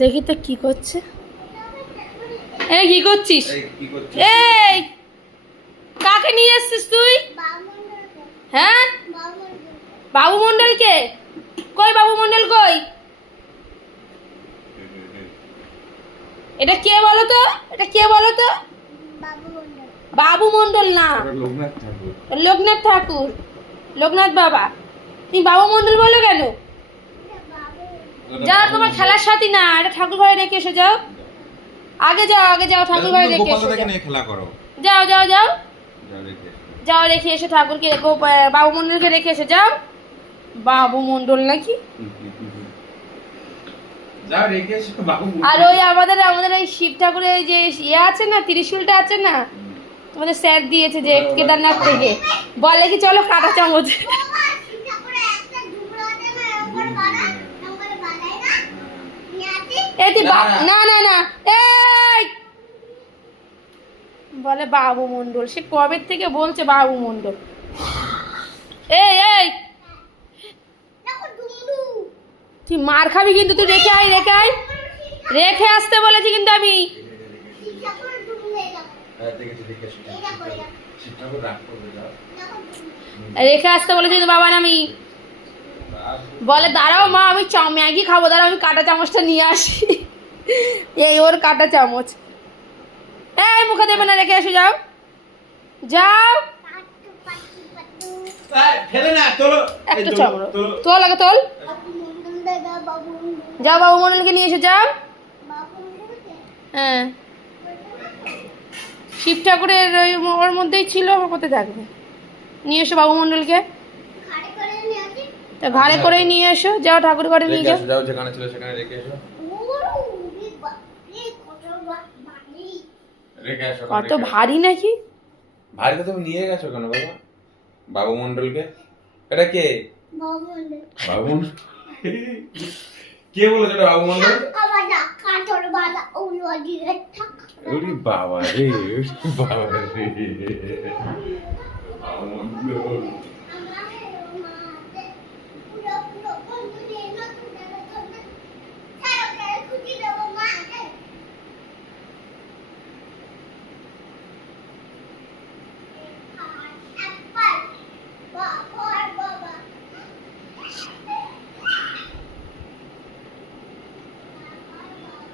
দেখি তো কি করছে। এই কি করছিস? এই কি করছিস? এই কাকে নিয়ে এসছিস তুই? হ্যাঁ? বাবু মন্ডল কে কই বাবু মন্ডল কই? এটা কে বলো তো? এটা কে বলো তো? বাবু মন্ডল না। লোকনাথ ঠাকুর। লোকনাথ ঠাকুর। লোকনাথ বাবা। তুমি বাবু মন্ডল বলো কেন? যাও তোমার খেলার সাথী না এটা ঠাকুর ঘরে রেখে এসে যাও। আগে যাও আগে যাও ঠাকুর ঘরে রেখে এসো। খেলা করো। যাও যাও যাও। যাও রেখে এসো। ঠাকুরকে বাবু মন্ডলকে রেখে এসে যাও। বাবু মন্ডল নাকি? আর ওই আমাদের আমাদের ওই শিব ঠাকুরের যে ইয়ে আছে না ত্রিশূলটা আছে না? তোমাদের স্যার দিয়েছে যে কেদারনাথ থেকে। বলে কি চলো কাটা চামচ। বা- না না। না এই! বলে বাবু মন্ডল সে কবে থেকে বলছে বাবু মন্ডল এই এই! তুই মার খাবি কিন্তু তুই রেখে আয় রেখে আয়। রেখে আসতে বলেছি কিন্তু আমি। হ্যাঁ, রেখে আসতে বলেছি কিন্তু বাবা না আমি। বলে দাঁড়াও মা আমি ম্যাগি খাব দাঁড়াও আমি কাঁটা চামচটা নিয়ে আসি। এই ওর কাঁটা চামচ। এই মুখে দেবে না রেখে এসে যাও। যাও। একটা তোলো, চামড়। তোল। আগে তোল। যাও বাবু মন্ডলকে নিয়ে এসে যাও। হ্যাঁ। শিব ঠাকুরের ওই ওর মধ্যেই ছিল কোথায় থাকবে। নিয়ে এসো বাবু মন্ডলকে তা ঘাড়ে করেই নিয়ে এসো যাও ঠাকুর ঘরে নিয়ে যাও। যাও, যেখানে ছিল সেখানে রেখে এসো। রেখে এসো, কত। ভারী নাকি? ভারীতে তুমি নিয়ে গেছো কেন বাবা? বাবু মন্ডলকে এটা কে? বাবু মন্ডল। কে বলেছে এটা বাবু মন্ডল? ওরে বাবা রে বাবা রে। বাবু মন্ডল।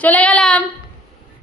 চলে গেল